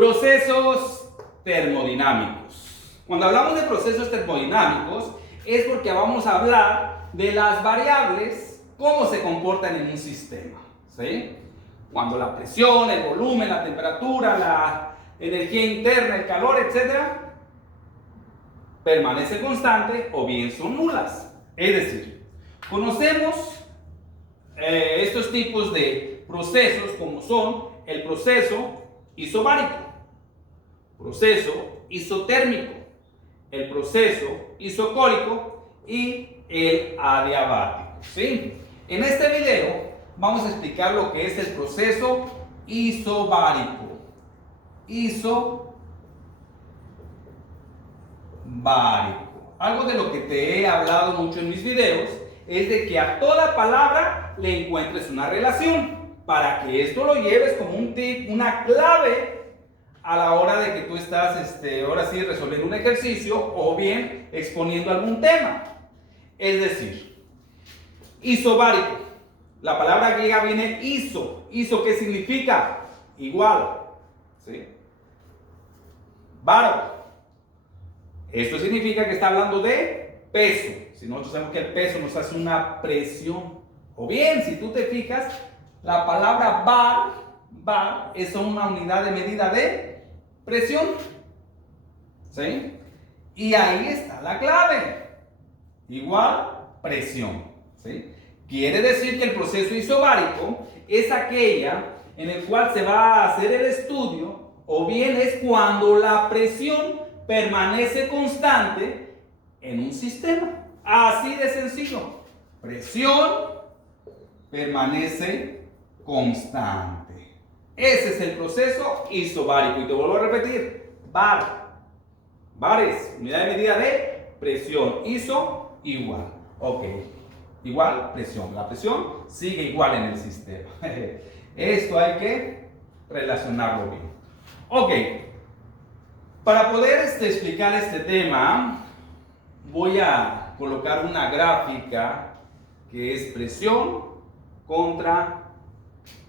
Procesos termodinámicos. Cuando hablamos de procesos termodinámicos es porque vamos a hablar de las variables, cómo se comportan en un sistema, ¿sí? Cuando la presión, el volumen, la temperatura, la energía interna, el calor, etcétera, permanece constante o bien son nulas. Es decir, conocemos estos tipos de procesos como son el proceso isobárico, proceso isotérmico, el proceso isocórico y el adiabático, ¿sí? En este video vamos a explicar lo que es el proceso isobárico. Isobárico. Algo de lo que te he hablado mucho en mis videos es de que a toda palabra le encuentres una relación para que esto lo lleves como un tip, una clave a la hora de que tú estás, ahora sí, resolviendo un ejercicio o bien exponiendo algún tema. Es decir, isobárico. La palabra griega viene iso. ¿Iso qué significa? Igual. ¿Sí? Baro. Esto significa que está hablando de peso. Si nosotros sabemos que el peso nos hace una presión. O bien, si tú te fijas, la palabra bar es una unidad de medida de presión. ¿Sí? Y ahí está la clave. Igual presión. ¿Sí? Quiere decir que el proceso isobárico es aquella en el cual se va a hacer el estudio, o bien es cuando la presión permanece constante en un sistema. Así de sencillo. Presión permanece constante. Ese es el proceso isobárico. Y te vuelvo a repetir. Bar es unidad de medida de presión. Iso, igual. Ok. Igual, presión. La presión sigue igual en el sistema. Esto hay que relacionarlo bien. Ok. Para poder explicar este tema, voy a colocar una gráfica que es presión contra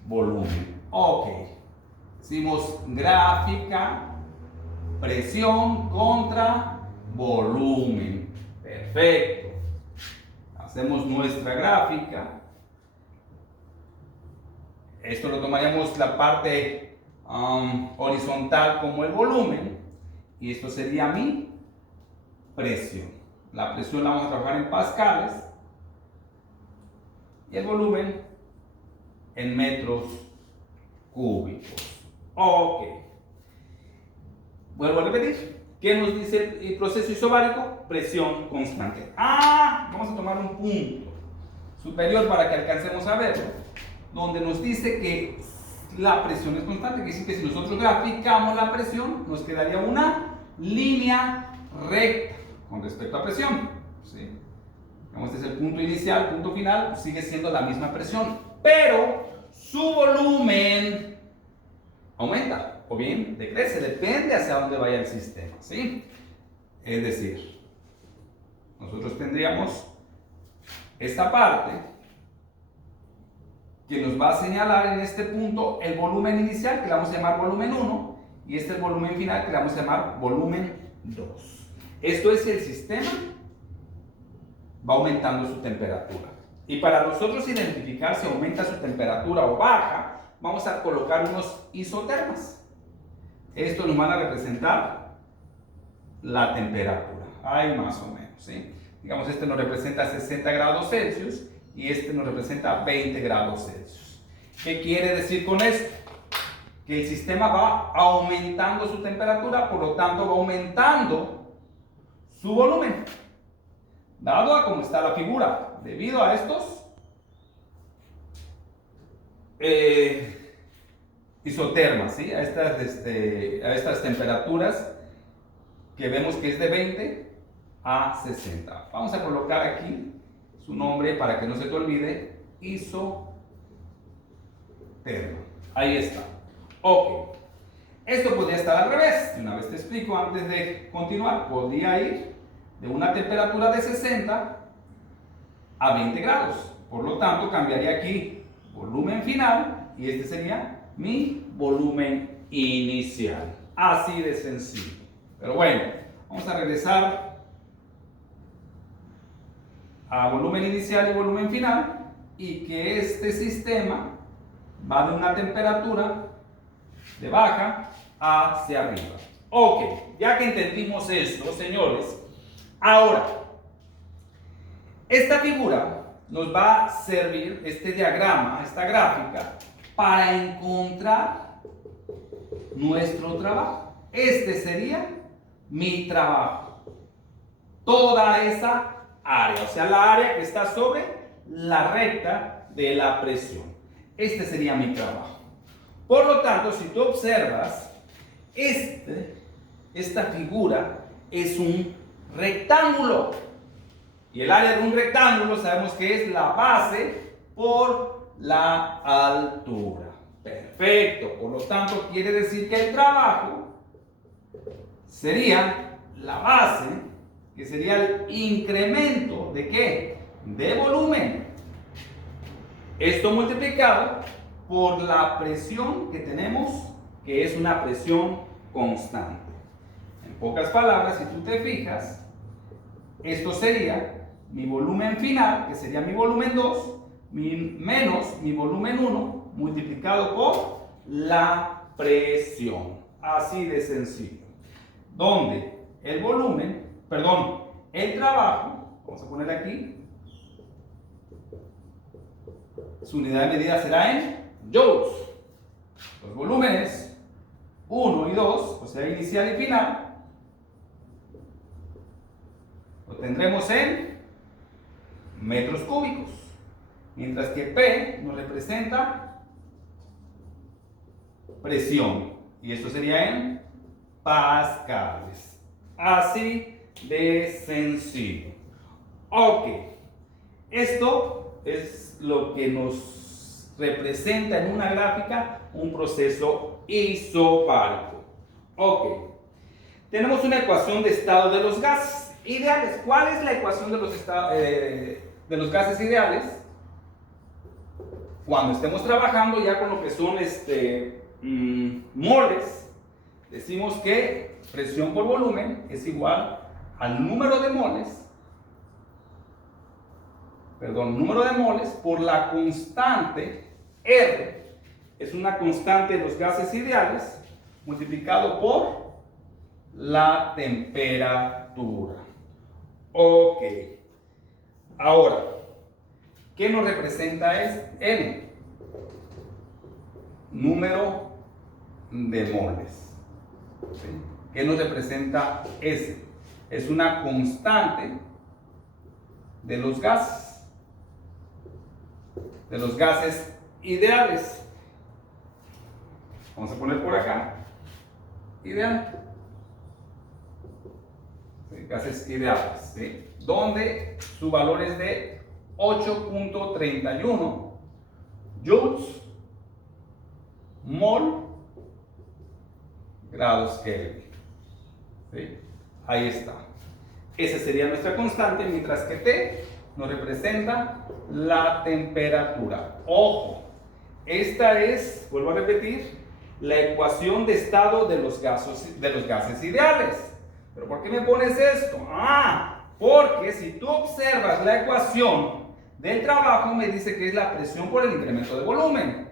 volumen. Ok. Hicimos gráfica, presión contra volumen. Perfecto. Hacemos nuestra gráfica. Esto lo tomaríamos la parte horizontal como el volumen. Y esto sería mi presión. La presión la vamos a trabajar en pascales. Y el volumen en metros cúbicos. Ok. Vuelvo a repetir. ¿Qué nos dice el proceso isobárico? Presión constante. Vamos a tomar un punto superior para que alcancemos a verlo, donde nos dice que la presión es constante. Quiere decir que si nosotros graficamos la presión, nos quedaría una línea recta con respecto a presión. ¿Sí? Este es el punto inicial, punto final, sigue siendo la misma presión, pero su volumen aumenta o bien decrece, depende hacia dónde vaya el sistema, ¿sí? Es decir, nosotros tendríamos esta parte que nos va a señalar en este punto el volumen inicial, que le vamos a llamar volumen 1, y este es el volumen final, que le vamos a llamar volumen 2. Esto es el sistema va aumentando su temperatura. Y para nosotros identificar si aumenta su temperatura o baja, vamos a colocar unos isotermas. Estos nos van a representar la temperatura. Ahí más o menos, ¿sí? Digamos, este nos representa 60 grados Celsius y este nos representa 20 grados Celsius. ¿Qué quiere decir con esto? Que el sistema va aumentando su temperatura, por lo tanto va aumentando su volumen. Dado a cómo está la figura, debido a estos isotermas, ¿sí? a estas temperaturas que vemos que es de 20 a 60. Vamos a colocar aquí su nombre para que no se te olvide, isoterma. Ahí está. Ok. Esto podría estar al revés. Una vez te explico antes de continuar. Podría ir de una temperatura de 60 a 20 grados. Por lo tanto, cambiaría aquí volumen final y este sería mi volumen inicial. Así de sencillo. Pero bueno, vamos a regresar a volumen inicial y volumen final, y que este sistema va de una temperatura de baja hacia arriba. Ok, ya que entendimos esto, señores, ahora, esta figura nos va a servir, este diagrama, esta gráfica, para encontrar nuestro trabajo. Este sería mi trabajo. Toda esa área, o sea, la área que está sobre la recta de la presión. Este sería mi trabajo. Por lo tanto, si tú observas, esta figura es un rectángulo. Y el área de un rectángulo sabemos que es la base por la altura. Perfecto. Por lo tanto, quiere decir que el trabajo sería la base, que sería el incremento ¿de qué? De volumen. Esto multiplicado por la presión que tenemos, que es una presión constante. En pocas palabras, si tú te fijas, esto sería mi volumen final, que sería mi volumen 2, menos mi volumen 1, multiplicado por la presión. Así de sencillo. Donde el volumen, perdón, el trabajo, vamos a poner aquí, su unidad de medida será en joules. Los volúmenes 1 y 2, o sea, inicial y final, lo tendremos en metros cúbicos, mientras que P nos representa presión, y esto sería en pascales. Así de sencillo. Ok, esto es lo que nos representa en una gráfica un proceso isobárico. Ok, tenemos una ecuación de estado de los gases ideales. ¿Cuál es la ecuación de los gases ideales? Cuando estemos trabajando ya con lo que son moles, decimos que presión por volumen es igual al número de moles por la constante R, es una constante de los gases ideales, multiplicado por la temperatura. Ok, ahora, ¿qué nos representa N? Número de moles. ¿Sí? ¿Qué nos representa S? Es una constante de los gases ideales. Vamos a poner por acá ideal. ¿Sí? Gases ideales, ¿sí? Donde su valor es de 8.31 joules mol grados Kelvin. ¿Sí? Ahí está. Esa sería nuestra constante, mientras que T nos representa la temperatura. Ojo, esta es, vuelvo a repetir, la ecuación de estado de los gases ideales. ¿Pero por qué me pones esto? Porque si tú observas la ecuación del trabajo, me dice que es la presión por el incremento de volumen.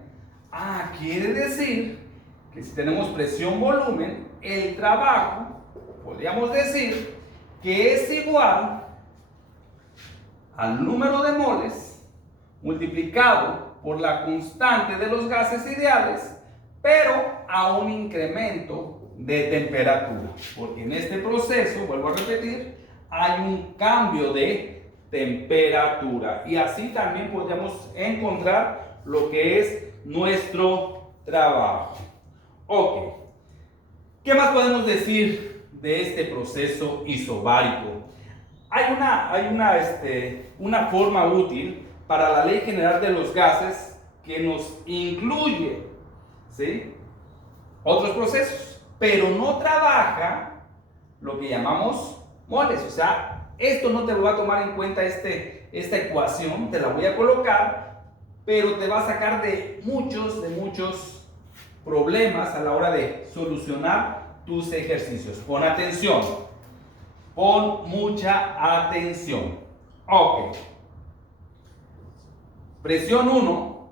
Quiere decir que si tenemos presión-volumen, el trabajo, podríamos decir que es igual al número de moles multiplicado por la constante de los gases ideales, pero a un incremento de temperatura, porque en este proceso, vuelvo a repetir, hay un cambio de temperatura, y así también podríamos encontrar lo que es nuestro trabajo. Ok, ¿qué más podemos decir de este proceso isobárico? Hay una forma útil para la ley general de los gases que nos incluye, ¿sí?, otros procesos, pero no trabaja lo que llamamos moles. O sea, esto no te lo va a tomar en cuenta esta ecuación, te la voy a colocar, pero te va a sacar de muchos problemas a la hora de solucionar tus ejercicios. Pon atención. Pon mucha atención. Ok. Presión 1,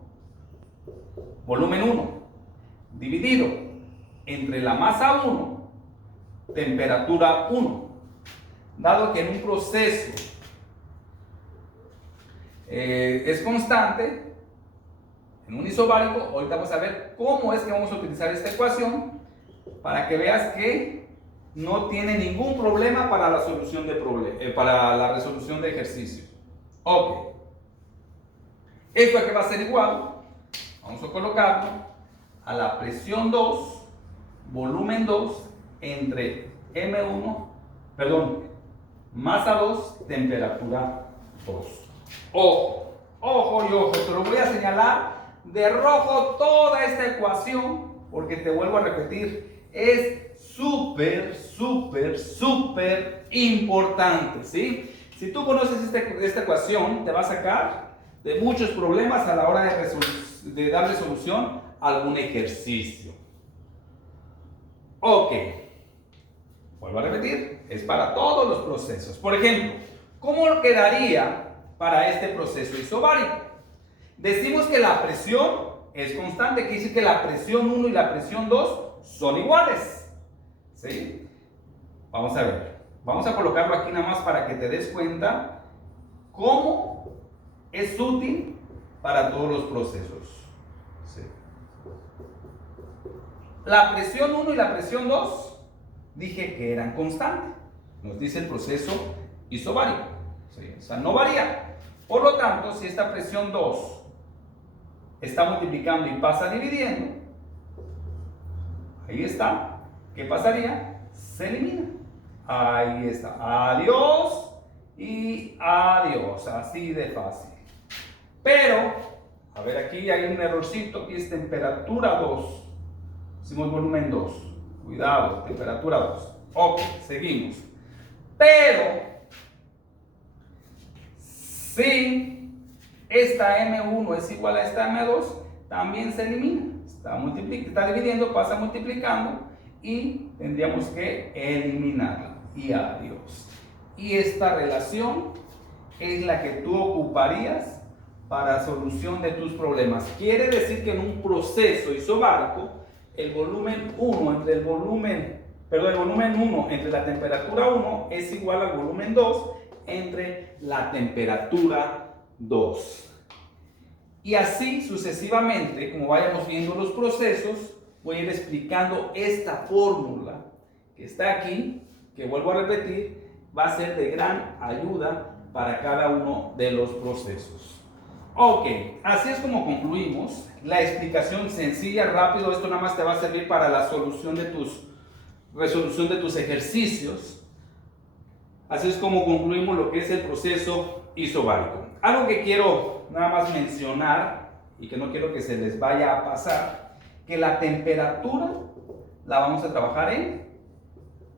volumen 1, dividido entre la masa 1, temperatura 1. Dado que en un proceso es constante, en un isobárico, ahorita vamos a ver cómo es que vamos a utilizar esta ecuación para que veas que no tiene ningún problema para la solución de para la resolución de ejercicios. Ok. Esto aquí va a ser igual, vamos a colocarlo a la presión 2, volumen 2, entre masa 2, temperatura 2. Ojo, ojo y ojo, te lo voy a señalar de rojo toda esta ecuación, porque te vuelvo a repetir, es súper importante, ¿sí? Si tú conoces esta ecuación, te va a sacar de muchos problemas a la hora de darle solución a algún ejercicio. Ok, vuelvo a repetir, es para todos los procesos. Por ejemplo, ¿cómo quedaría para este proceso isobárico? Decimos que la presión es constante, quiere decir que la presión 1 y la presión 2 son iguales, ¿sí? Vamos a ver, vamos a colocarlo aquí nada más para que te des cuenta cómo es útil para todos los procesos, ¿sí? La presión 1 y la presión 2 dije que eran constantes, nos dice el proceso isobárico, ¿sí? O sea, no varía. Por lo tanto, si esta presión 2 está multiplicando y pasa dividiendo, ahí está, ¿qué pasaría? Se elimina. Ahí está, adiós y adiós, así de fácil. Pero, a ver, aquí hay un errorcito, aquí es temperatura 2. Hicimos volumen 2. Cuidado, temperatura 2. Ok, seguimos. Pero, si esta M1 es igual a esta M2, también se elimina. Está dividiendo, pasa multiplicando y tendríamos que eliminarla. Y adiós. Y esta relación es la que tú ocuparías para solución de tus problemas. Quiere decir que en un proceso isobárico, el volumen 1 entre el volumen 1 entre la temperatura 1 es igual al volumen 2 entre la temperatura 2. Y así sucesivamente, como vayamos viendo los procesos, voy a ir explicando esta fórmula que está aquí, que vuelvo a repetir, va a ser de gran ayuda para cada uno de los procesos. Ok, así es como concluimos la explicación sencilla, rápido. Esto nada más te va a servir para la resolución de tus ejercicios. Así es como concluimos lo que es el proceso isobárico. Algo que quiero nada más mencionar y que no quiero que se les vaya a pasar, que la temperatura la vamos a trabajar en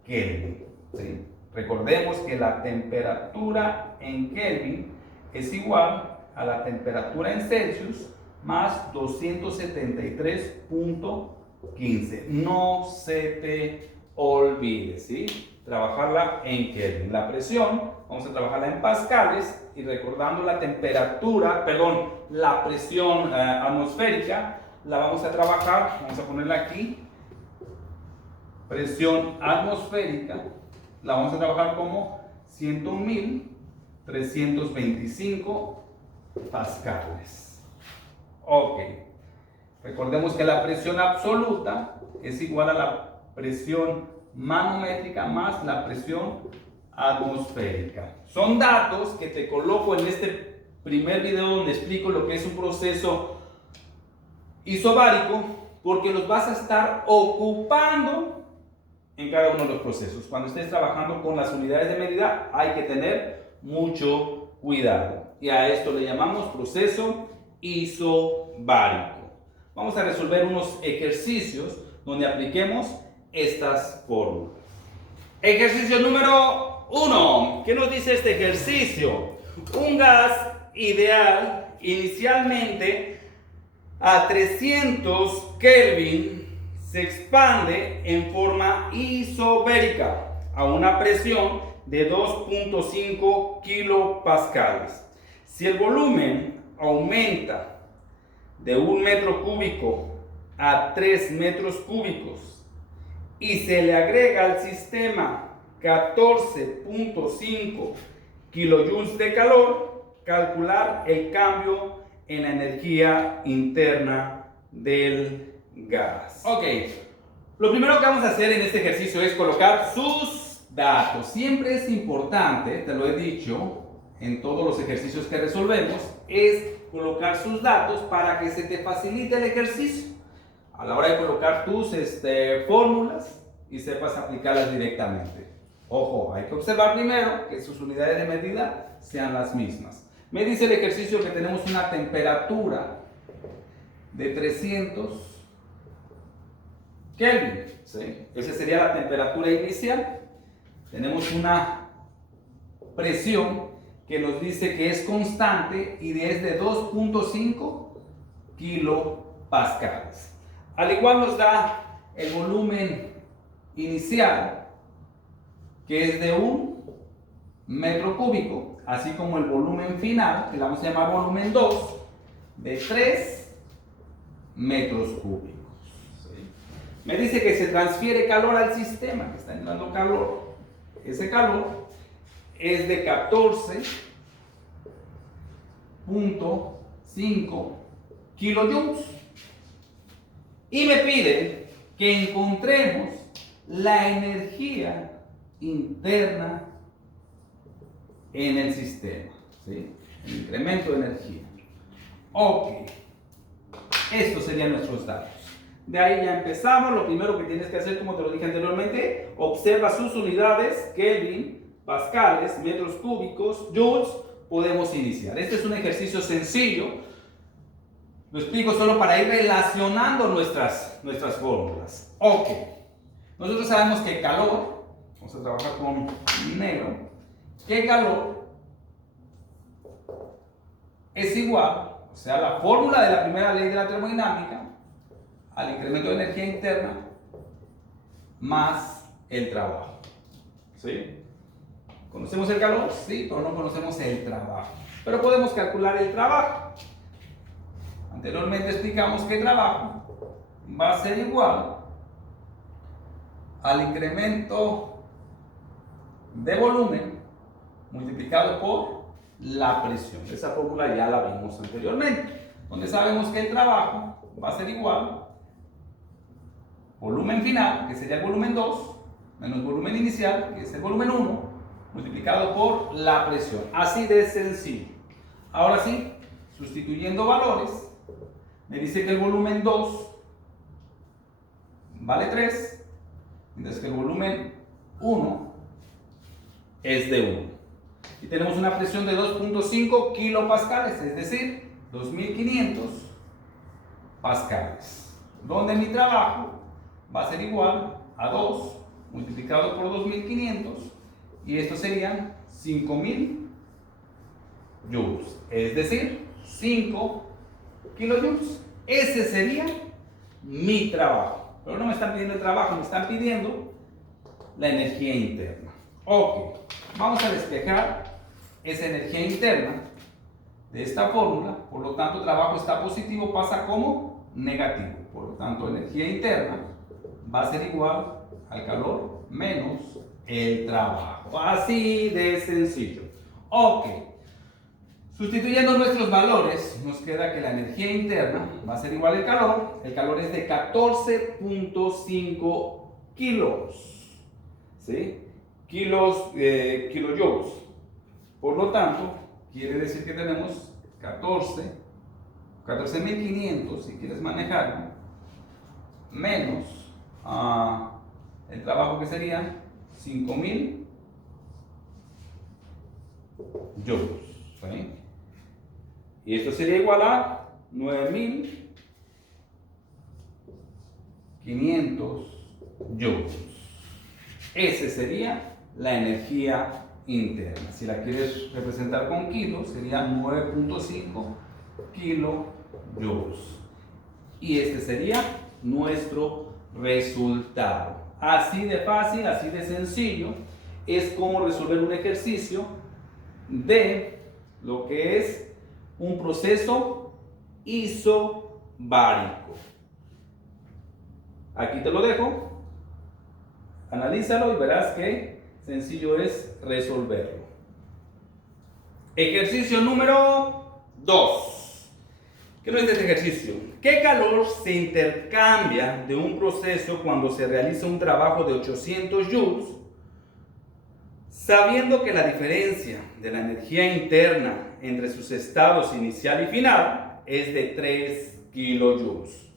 Kelvin, ¿sí? Recordemos que la temperatura en Kelvin es igual a la temperatura en Celsius más 273.15. No se te olvide, ¿sí? Trabajarla en Kelvin. La presión, vamos a trabajarla en pascales y recordando la temperatura, la presión atmosférica, la vamos a trabajar, vamos a ponerla aquí, presión atmosférica, la vamos a trabajar como 101.325 pascales. Ok, recordemos que la presión absoluta es igual a la presión manométrica más la presión atmosférica. Son datos que te coloco en este primer video donde explico lo que es un proceso isobárico, porque los vas a estar ocupando en cada uno de los procesos. Cuando estés trabajando con las unidades de medida hay que tener mucho cuidado, y a esto le llamamos proceso isobárico. Vamos a resolver unos ejercicios donde apliquemos estas fórmulas. Ejercicio número 1. ¿Qué nos dice este ejercicio? Un gas ideal inicialmente a 300 Kelvin se expande en forma isobérica a una presión de 2.5 kilopascales. Si el volumen aumenta de 1 metro cúbico a 3 metros cúbicos y se le agrega al sistema 14.5 kilojoules de calor, calcular el cambio en la energía interna del gas. Ok, lo primero que vamos a hacer en este ejercicio es colocar sus datos. Siempre es importante, te lo he dicho en todos los ejercicios que resolvemos, es colocar sus datos para que se te facilite el ejercicio a la hora de colocar tus fórmulas y sepas aplicarlas directamente. Ojo, hay que observar primero que sus unidades de medida sean las mismas. Me dice el ejercicio que tenemos una temperatura de 300 Kelvin. ¿Sí? Esa sería la temperatura inicial. Tenemos una presión que nos dice que es constante y es de 2.5 kilopascales. Al igual nos da el volumen inicial, que es de 1 metro cúbico, así como el volumen final, que le vamos a llamar volumen 2, de 3 metros cúbicos. ¿Sí? Me dice que se transfiere calor al sistema, que está entrando calor. Ese calor es de 14.5 kilojoules. Y me pide que encontremos la energía interna en el sistema, ¿sí? El incremento de energía. Ok, estos serían nuestros datos. De ahí ya empezamos. Lo primero que tienes que hacer, como te lo dije anteriormente, observa sus unidades, Kelvin, pascales, metros cúbicos, joules. Podemos iniciar. Este es un ejercicio sencillo. Lo explico solo para ir relacionando nuestras fórmulas. Ok, nosotros sabemos que calor, vamos a trabajar con negro, que calor es igual, o sea, la fórmula de la primera ley de la termodinámica, al incremento de energía interna más el trabajo. ¿Sí? ¿Conocemos el calor? Sí, pero no conocemos el trabajo. Pero podemos calcular el trabajo. Anteriormente explicamos que el trabajo va a ser igual al incremento de volumen multiplicado por la presión. Esa fórmula ya la vimos anteriormente, donde sabemos que el trabajo va a ser igual volumen final, que sería el volumen 2, menos volumen inicial, que es el volumen 1, multiplicado por la presión. Así de sencillo. Ahora sí, sustituyendo valores, me dice que el volumen 2 vale 3, mientras que el volumen 1 es de 1. Y tenemos una presión de 2.5 kilopascales, es decir, 2500 pascales. Donde mi trabajo va a ser igual a 2 multiplicado por 2500, y esto serían 5000 joules, es decir, 5 kilojoules. Ese sería mi trabajo. Pero no me están pidiendo el trabajo, me están pidiendo la energía interna. Ok, vamos a despejar esa energía interna de esta fórmula. Por lo tanto, trabajo está positivo, pasa como negativo. Por lo tanto, energía interna va a ser igual al calor menos el trabajo. Así de sencillo. Ok. Sustituyendo nuestros valores, nos queda que la energía interna va a ser igual al calor. El calor es de 14.5 kilos. ¿Sí? Kilojoules. Por lo tanto, quiere decir que tenemos 14.500, si quieres manejarlo, menos el trabajo, que sería 5.000 joules. ¿Sí? Y esto sería igual a 9.500 joules. Ese sería la energía interna. Si la quieres representar con kilos, sería 9.5 kilojoules. Y este sería nuestro resultado. Así de fácil, así de sencillo, es como resolver un ejercicio de lo que es un proceso isobárico. Aquí te lo dejo, analízalo y verás que sencillo es resolverlo. Ejercicio número 2. ¿Qué nos dice este ejercicio? ¿Qué calor se intercambia de un proceso cuando se realiza un trabajo de 800 joules, sabiendo que la diferencia de la energía interna entre sus estados inicial y final es de 3 kilojoules?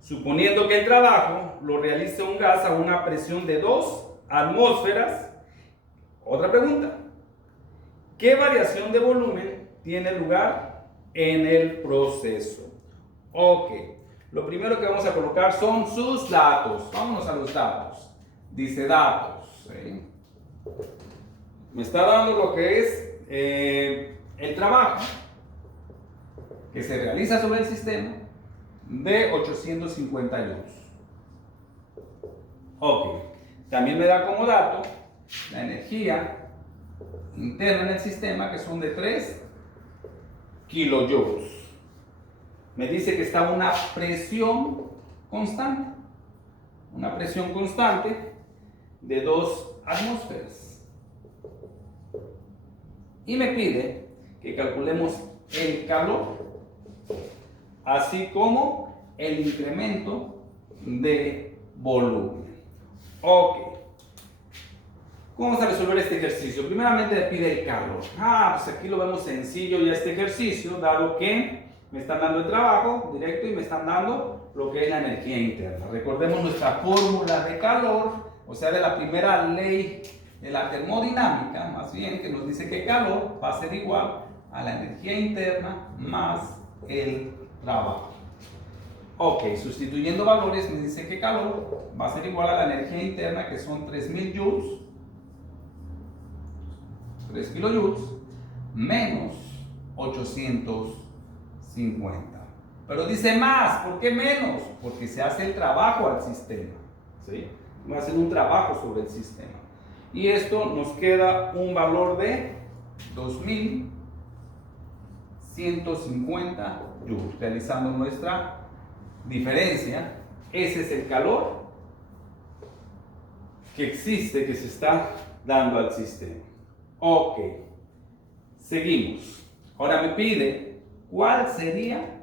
Suponiendo que el trabajo lo realice un gas a una presión de 2 atmósferas. Otra pregunta. ¿Qué variación de volumen tiene lugar en el proceso? Ok. Lo primero que vamos a colocar son sus datos. Vámonos a los datos. Dice datos. ¿Sí? Me está dando lo que es el trabajo que se realiza sobre el sistema de 850 joules. Ok. También me da como dato la energía interna en el sistema, que son de 3 kilojoules. Me dice que está una presión constante. Una presión constante de 2 atmósferas. Y me pide que calculemos el calor, así como el incremento de volumen. Ok. ¿Cómo vamos a resolver este ejercicio? Primeramente me pide el calor. Pues aquí lo vemos sencillo ya este ejercicio, dado que me están dando el trabajo directo y me están dando lo que es la energía interna. Recordemos nuestra fórmula de calor, o sea, de la primera ley de la termodinámica, más bien, que nos dice que calor va a ser igual a la energía interna más el trabajo. Ok, sustituyendo valores me dice que calor va a ser igual a la energía interna, que son 3000 joules, 3 kilojoules, menos 850. Pero dice más, ¿por qué menos? Porque se hace el trabajo al sistema, ¿sí? Va a hacer un trabajo sobre el sistema. Y esto nos queda un valor de 2150 joules, realizando nuestra diferencia. Ese es el calor que existe, que se está dando al sistema. Ok, seguimos. Ahora me pide cuál sería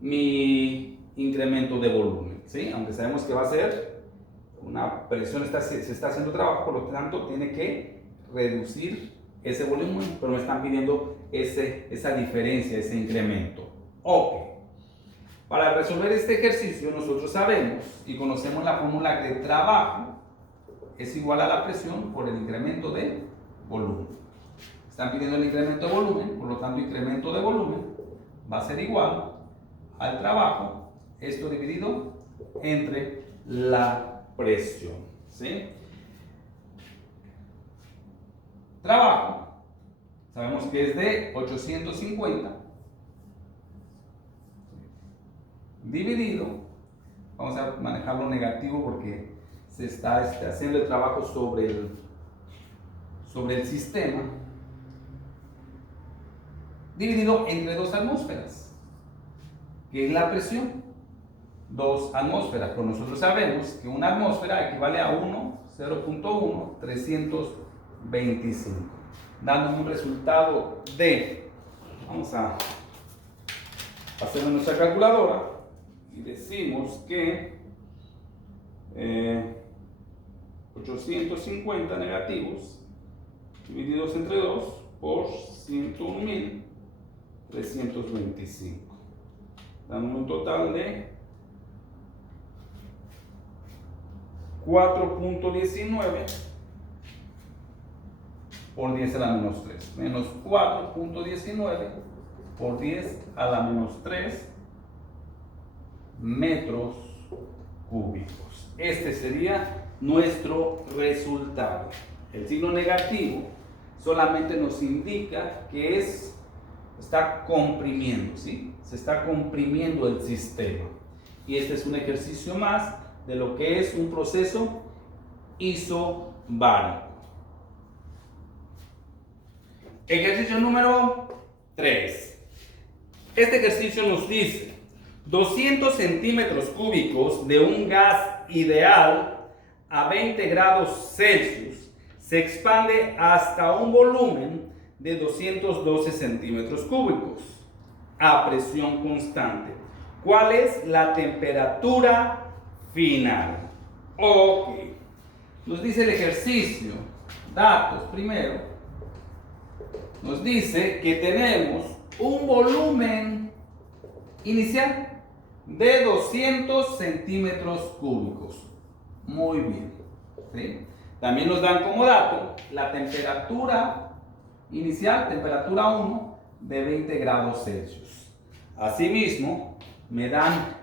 mi incremento de volumen, ¿sí? Aunque sabemos que va a ser una presión, se está haciendo trabajo, por lo tanto tiene que reducir ese volumen, pero me están pidiendo esa diferencia, ese incremento. Ok. Para resolver este ejercicio nosotros sabemos y conocemos la fórmula de trabajo es igual a la presión por el incremento de volumen. Están pidiendo el incremento de volumen, por lo tanto incremento de volumen va a ser igual al trabajo, esto dividido entre la presión, ¿sí? Trabajo, sabemos que es de 850 dividido, vamos a manejarlo negativo porque se está haciendo el trabajo sobre el sistema, dividido entre 2 atmósferas, que es la presión. 2 atmósferas, pero nosotros sabemos que una atmósfera equivale a 0.325, dando un resultado de, vamos a hacer nuestra calculadora y decimos que 850 negativos divididos entre 2 por 101.325, dando un total de 4.19 por 10 a la menos 3, menos 4.19 por 10 a la menos 3 metros cúbicos. Este sería nuestro resultado. El signo negativo solamente nos indica que está comprimiendo, ¿sí? Se está comprimiendo el sistema. Y este es un ejercicio más de lo que es un proceso isobárico. Ejercicio número 3. Este ejercicio nos dice 200 centímetros cúbicos de un gas ideal a 20 grados Celsius se expande hasta un volumen de 212 centímetros cúbicos a presión constante. ¿Cuál es la temperatura final? Ok. Nos dice el ejercicio. Datos primero. Nos dice que tenemos un volumen inicial de 200 centímetros cúbicos. Muy bien. ¿Sí? También nos dan como dato la temperatura inicial, temperatura 1, de 20 grados Celsius. Asimismo, me dan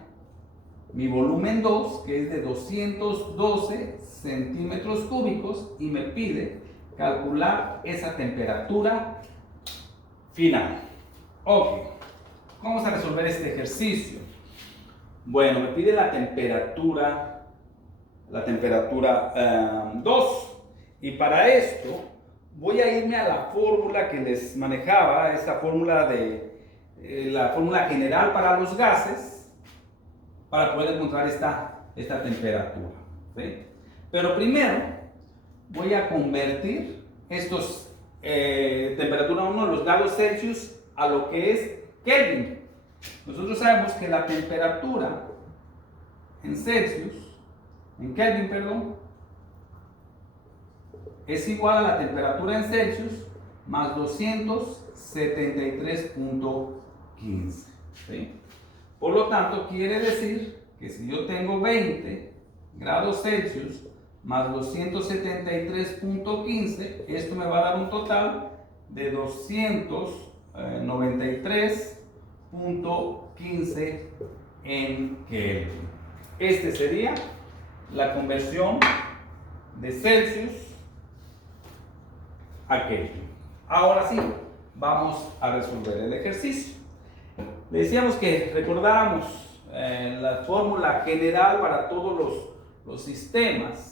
mi volumen 2, que es de 212 centímetros cúbicos, y me pide calcular esa temperatura final. Ok, vamos a resolver este ejercicio. Bueno, me pide la temperatura 2, y para esto voy a irme a la fórmula que les manejaba, esa fórmula la fórmula general para los gases, para poder encontrar esta temperatura, ¿sí? Pero primero voy a convertir estos temperatura 1, los grados Celsius, a lo que es Kelvin. Nosotros sabemos que la temperatura en Kelvin, es igual a la temperatura en Celsius más 273.15. ¿Sí? Por lo tanto, quiere decir que si yo tengo 20 grados Celsius más 273.15, esto me va a dar un total de 293.15 en Kelvin. Este sería la conversión de Celsius a Kelvin. Ahora sí, vamos a resolver el ejercicio. Le decíamos que recordáramos la fórmula general para todos los sistemas,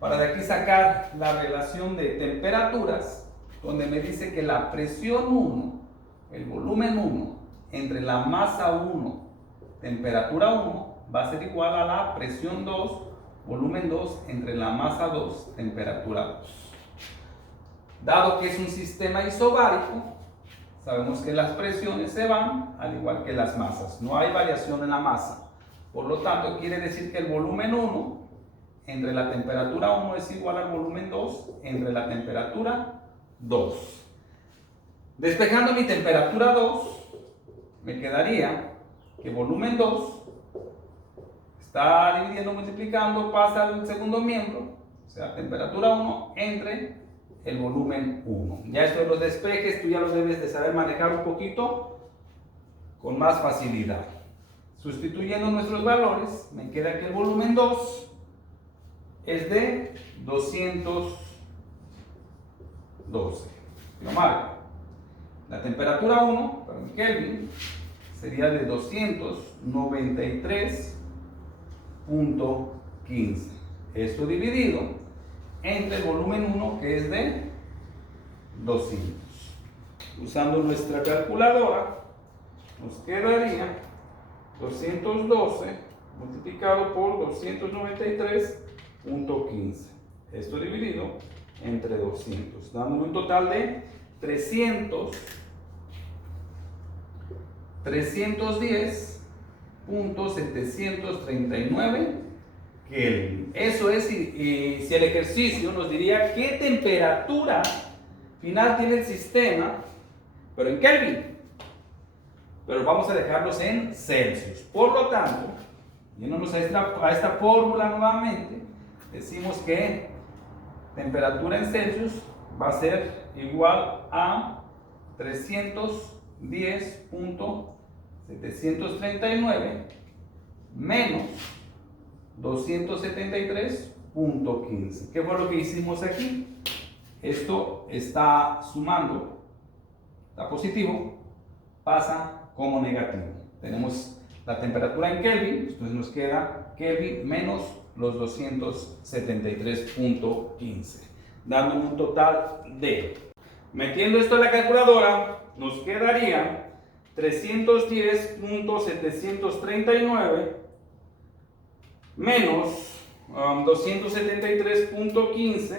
para de aquí sacar la relación de temperaturas, donde me dice que la presión 1, el volumen 1, entre la masa 1, temperatura 1, va a ser igual a la presión 2, volumen 2, entre la masa 2, temperatura 2. Dado que es un sistema isobárico, sabemos que las presiones se van al igual que las masas. No hay variación en la masa. Por lo tanto, quiere decir que el volumen 1 entre la temperatura 1 es igual al volumen 2 entre la temperatura 2. Despejando mi temperatura 2, me quedaría que volumen 2 está dividiendo, multiplicando, pasa al segundo miembro, o sea, temperatura 1 entre el volumen 1. Ya esto de los despejes, tú ya los debes de saber manejar un poquito con más facilidad. Sustituyendo nuestros valores, me queda que el volumen 2 es de 212. Lo marco. La temperatura 1, para en Kelvin, sería de 293.15. Esto dividido entre el volumen 1, que es de 200. Usando nuestra calculadora, nos quedaría 212 multiplicado por 293.15. Esto dividido entre 200, dando un total de 310.739 Kelvin. Eso es si el ejercicio nos diría qué temperatura final tiene el sistema, pero en Kelvin. Pero vamos a dejarlos en Celsius. Por lo tanto, yéndonos a esta fórmula nuevamente, decimos que temperatura en Celsius va a ser igual a 310.739 menos 273.15. ¿Qué fue lo que hicimos aquí? Esto está sumando, está positivo, pasa como negativo. Tenemos la temperatura en Kelvin, entonces nos queda Kelvin menos los 273.15, dando un total de, metiendo esto en la calculadora, nos quedaría 310.739 menos 273.15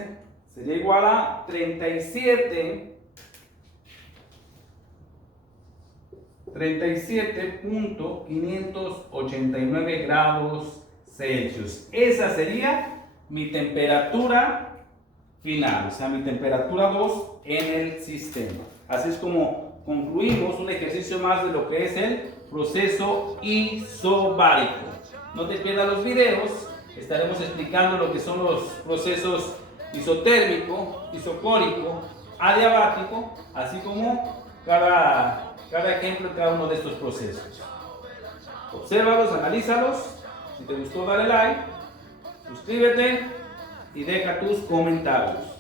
sería igual a 37.589 grados Celsius. Esa sería mi temperatura final, o sea, mi temperatura 2 en el sistema. Así es como concluimos un ejercicio más de lo que es el proceso isobárico. No te pierdas los videos, estaremos explicando lo que son los procesos isotérmico, isocórico, adiabático, así como cada ejemplo de cada uno de estos procesos. Obsérvalos, analízalos. Si te gustó, dale like, suscríbete y deja tus comentarios.